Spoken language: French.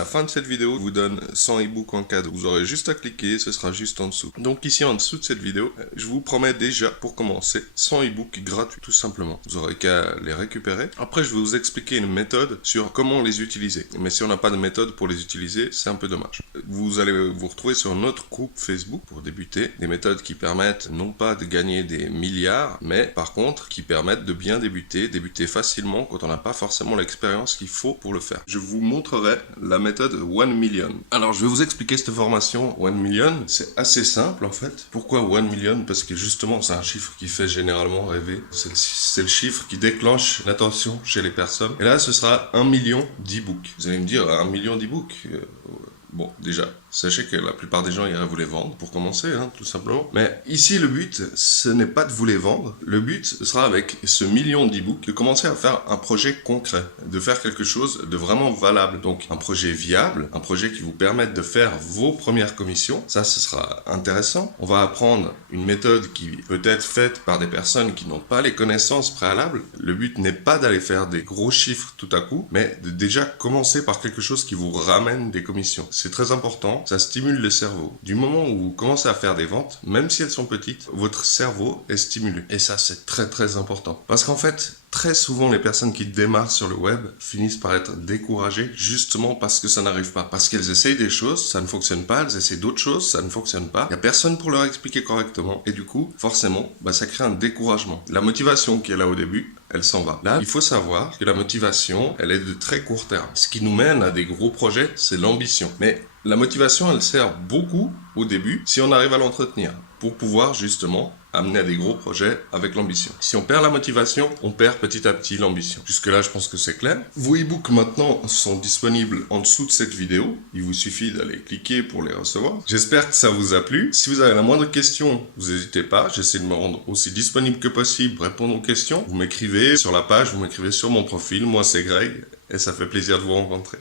la fin de cette vidéo, je vous donne 100 e-books en cadeau. Vous aurez juste à cliquer, ce sera juste en dessous. Donc ici en dessous de cette vidéo, je vous promets déjà pour commencer 100 e-books gratuits tout simplement. Vous aurez qu'à les récupérer. Après je vais vous expliquer une méthode sur comment les utiliser. Mais si on n'a pas de méthode pour les utiliser, c'est un peu dommage. Vous allez vous retrouver sur notre groupe Facebook pour débuter. Des méthodes qui permettent non pas de gagner des milliards, mais par contre qui permettent de bien débuter facilement quand on n'a pas forcément l'expérience qu'il faut pour le faire. Je vous montrerai la méthode 1 million. Alors je vais vous expliquer cette formation 1 million. C'est assez simple en fait. Pourquoi 1 million? Parce que justement c'est un chiffre qui fait généralement rêver. C'est le chiffre qui déclenche l'attention chez les personnes. Et là ce sera 1 million d'e-books. Vous allez me dire 1 million d'e-books. Bon, déjà, sachez que la plupart des gens iraient vous les vendre, pour commencer, tout simplement. Mais ici, le but, ce n'est pas de vous les vendre. Le but sera, avec ce million d'e-books, de commencer à faire un projet concret, de faire quelque chose de vraiment valable. Donc, un projet viable, un projet qui vous permette de faire vos premières commissions. Ça, ce sera intéressant. On va apprendre une méthode qui peut être faite par des personnes qui n'ont pas les connaissances préalables. Le but n'est pas d'aller faire des gros chiffres tout à coup, mais de déjà commencer par quelque chose qui vous ramène des commissions. C'est très important, ça stimule le cerveau. Du moment où vous commencez à faire des ventes, même si elles sont petites, votre cerveau est stimulé. Et ça, c'est très très important. Parce qu'en fait, très souvent, les personnes qui démarrent sur le web finissent par être découragées justement parce que ça n'arrive pas. Parce qu'elles essayent des choses, ça ne fonctionne pas, elles essayent d'autres choses, ça ne fonctionne pas. Il n'y a personne pour leur expliquer correctement. Et du coup, forcément, ça crée un découragement. La motivation qui est là au début, elle s'en va. Là, il faut savoir que la motivation, elle est de très court terme. Ce qui nous mène à des gros projets, c'est l'ambition. Mais la motivation, elle sert beaucoup au début si on arrive à l'entretenir pour pouvoir justement amener à des gros projets avec l'ambition. Si on perd la motivation, on perd petit à petit l'ambition. Jusque-là, je pense que c'est clair. Vos e-books maintenant sont disponibles en dessous de cette vidéo. Il vous suffit d'aller cliquer pour les recevoir. J'espère que ça vous a plu. Si vous avez la moindre question, vous n'hésitez pas. J'essaie de me rendre aussi disponible que possible, répondre aux questions. Vous m'écrivez sur la page, vous m'écrivez sur mon profil. Moi, c'est Greg et ça fait plaisir de vous rencontrer.